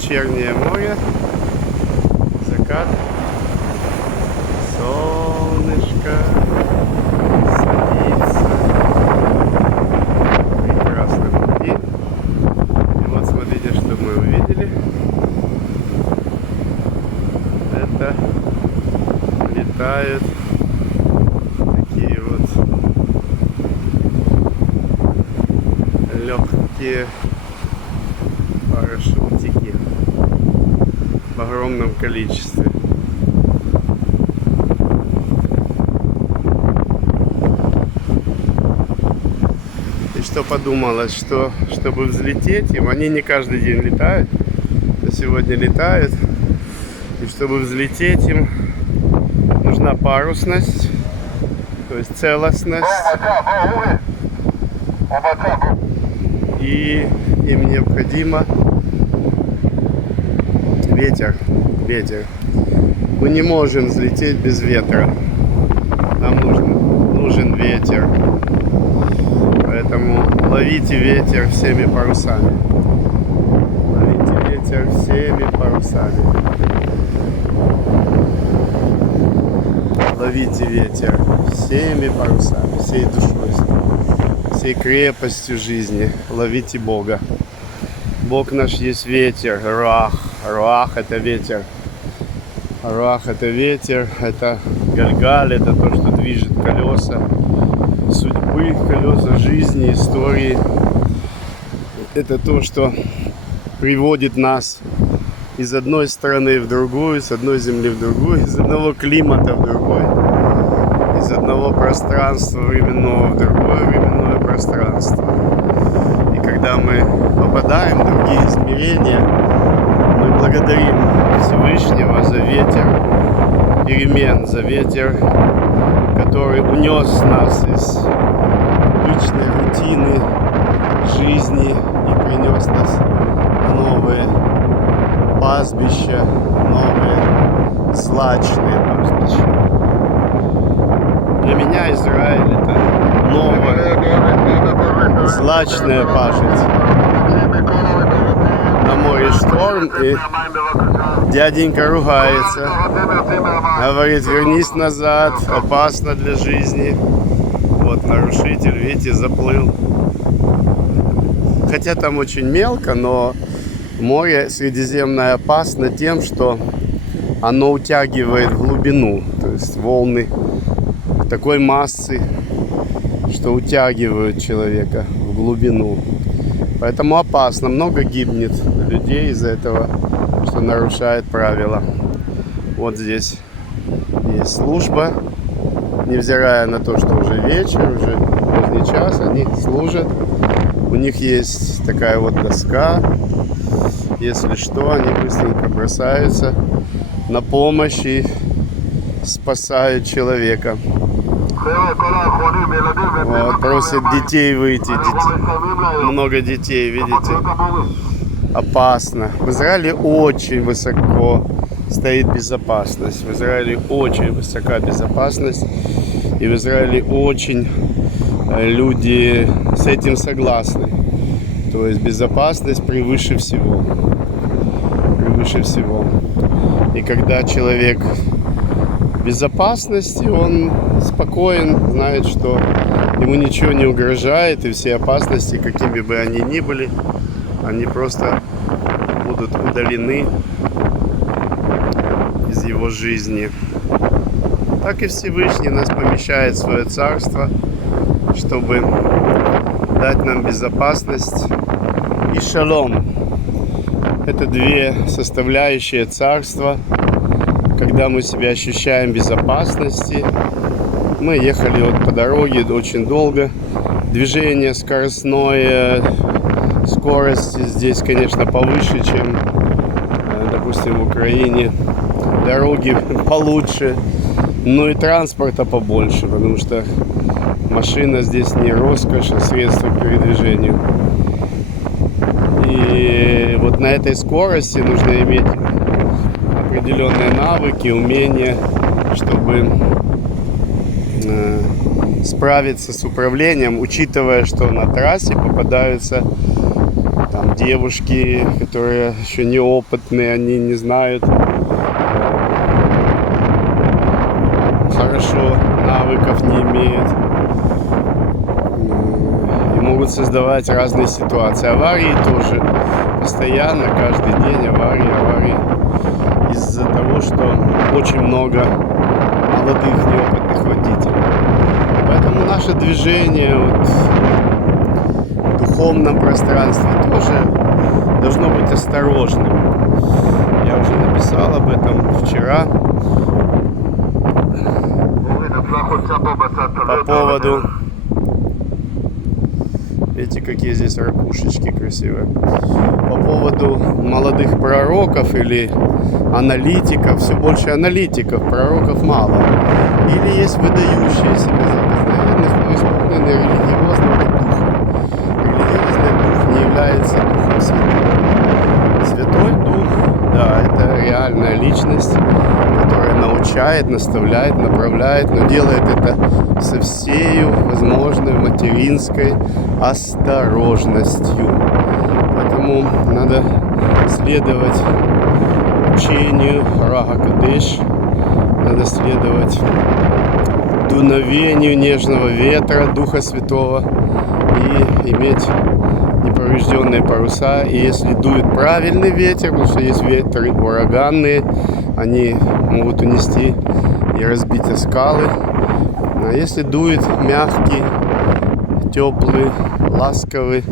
вечернее море, закат, солнышко садится, прекрасный день. И вот смотрите, что мы увидели. Это летают такие вот легкие парашютики в огромном количестве. И что подумалось, что чтобы взлететь им, они не каждый день летают, а сегодня летают, и чтобы взлететь им нужна парусность, то есть целостность, и им необходимо ветер. Мы не можем взлететь без ветра. Нам нужен ветер. Поэтому ловите ветер всеми парусами. Ловите ветер всеми парусами. Ловите ветер всеми парусами, всей душой, всей крепостью жизни. Ловите Бога. Бог наш есть ветер, руах. Руах — это ветер. Руах — это ветер, это Гальгаль, это то, что движет колеса судьбы, колеса жизни, истории. Это то, что приводит нас из одной страны в другую, с одной земли в другую, из одного климата в другой, из одного пространства временного в другое временное пространство. И когда мы попадаем в другие измерения, мы благодарим Всевышнего за ветер перемен, за ветер, который унес нас из обычной рутины жизни и принес нас на новые пастбища, новые злачные пастбища. Для меня Израиль — это новая злачная пашить. На море шторм, и дяденька ругается, говорит: вернись назад, опасно для жизни. Вот нарушитель, видите, заплыл. Хотя там очень мелко, но море Средиземное опасно тем, что оно утягивает в глубину. То есть волны такой массы, что утягивают человека в глубину. Поэтому опасно. Много гибнет людей из-за этого, что нарушает правила. Вот здесь есть служба. Невзирая на то, что уже вечер, уже поздний час, они служат. У них есть такая вот доска. Если что, они быстренько бросаются на помощь и спасают человека. Вот, просят детей выйти. Много детей, видите? Опасно. В Израиле очень высоко стоит безопасность. В Израиле очень высока безопасность. И в Израиле очень люди с этим согласны. То есть безопасность превыше всего. Превыше всего. И когда человек в безопасности, он спокоен, знает, что ему ничего не угрожает, и все опасности, какими бы они ни были, они просто будут удалены из его жизни. Так и Всевышний нас помещает в свое царство, чтобы дать нам безопасность и шалом. Это две составляющие царства. Когда мы себя ощущаем в безопасности, мы ехали вот по дороге очень долго, движение скоростное, скорости здесь, конечно, повыше, чем, допустим, в Украине, дороги получше, но и транспорта побольше, потому что машина здесь не роскошь, а средство к передвижению. И вот на этой скорости нужно иметь определенные навыки, умения, чтобы справиться с управлением, учитывая, что на трассе попадаются там девушки, которые еще неопытные, они не знают хорошо, навыков не имеют. И могут создавать разные ситуации. Аварии тоже. Постоянно, каждый день аварии. Из-за того, что очень много молодых неопытных водителей. Поэтому наше движение в духовном пространстве тоже должно быть осторожным. Я уже написал об этом вчера. По поводу... Видите, какие здесь ракушечки красивые. По поводу молодых пророков или аналитиков. Все больше аналитиков, пророков мало. Или есть выдающиеся безобразных, но исполненные религиозного духа. Религиозный дух не является духом святым. Святой дух, да, это реальная личность, которая научает, наставляет, направляет, но делает это со всею возможной материнской осторожностью. Поэтому надо следовать учению Руах ха-Кодеш, надо следовать дуновению нежного ветра Духа Святого и иметь неповрежденные паруса. И если дует правильный ветер, потому что есть ветры ураганные, они могут унести и разбить о скалы. А если дует мягкий, теплый, ласковый,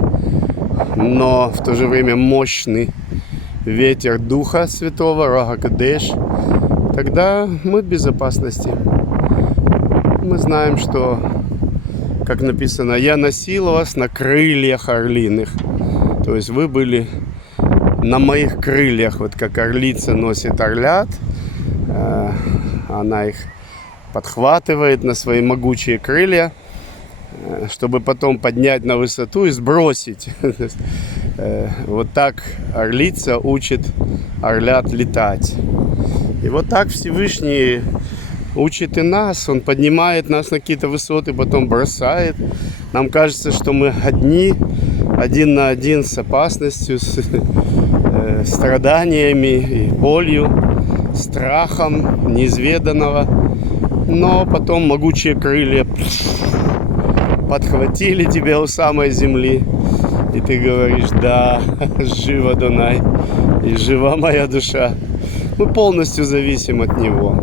но в то же время мощный ветер Духа Святого, Руах ха-Кодеш, тогда мы в безопасности. Мы знаем, что, как написано, «Я носил вас на крыльях орлиных». То есть вы были на моих крыльях, вот как орлица носит орлят, она их подхватывает на свои могучие крылья, чтобы потом поднять на высоту и сбросить. Вот так орлица учит орлят летать. И вот так Всевышний учит и нас. Он поднимает нас на какие-то высоты, потом бросает. Нам кажется, что мы одни, один на один с опасностью, с страданиями и болью, страхом неизведанного. Но потом могучие крылья подхватили тебя у самой земли. И ты говоришь: да, жив Адонай, и жива моя душа. Мы полностью зависим от Него.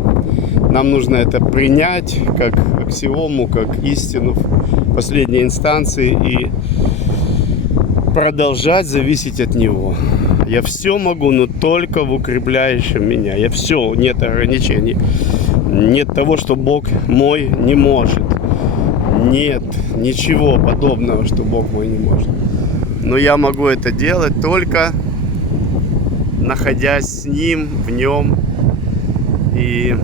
Нам нужно это принять как аксиому, как истину в последней инстанции и продолжать зависеть от Него. Я все могу, но только в укрепляющем меня. Я все, нет ограничений. Нет того, что Бог мой не может. Нет ничего подобного, что Бог мой не может. Но я могу это делать только находясь с Ним, в Нем и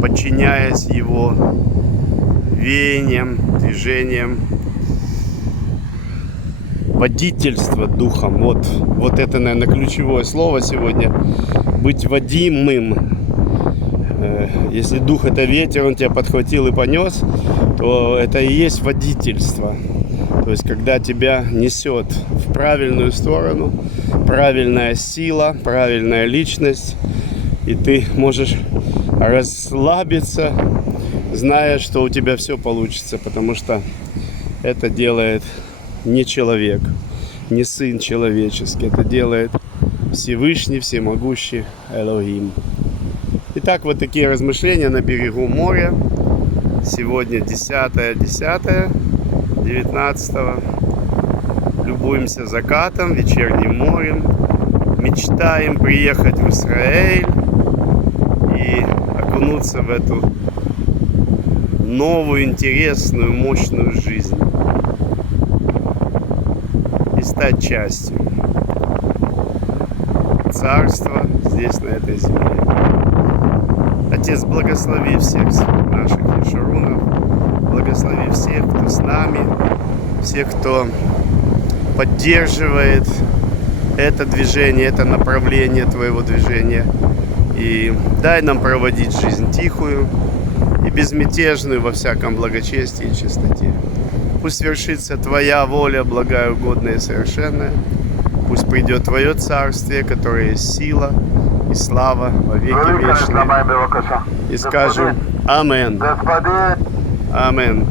подчиняясь Его веяниям, движениям, водительство Духом. Вот это, наверное, ключевое слово сегодня. Быть водимым. Если Дух — это ветер, он тебя подхватил и понес, то это и есть водительство. То есть, когда тебя несет в правильную сторону, правильная сила, правильная личность, и ты можешь расслабиться, зная, что у тебя все получится, потому что это делает не человек, не сын человеческий, это делает Всевышний, всемогущий Элохим. Итак, вот такие размышления на берегу моря. Сегодня 10.10.19. Любуемся закатом, вечерним морем. Мечтаем приехать в Израиль и окунуться в эту новую, интересную, мощную жизнь. И стать частью царства здесь, на этой земле. Отец, благослови всех наших ешурунов, благослови всех, кто с нами, всех, кто поддерживает это движение, это направление Твоего движения. И дай нам проводить жизнь тихую и безмятежную во всяком благочестии и чистоте. Пусть свершится Твоя воля, благая, угодная и совершенная. Пусть придет Твое царствие, которое есть сила и слава во веки להיכנס вечные. למים בבקשה. И скажем Амен. Господин, Амен.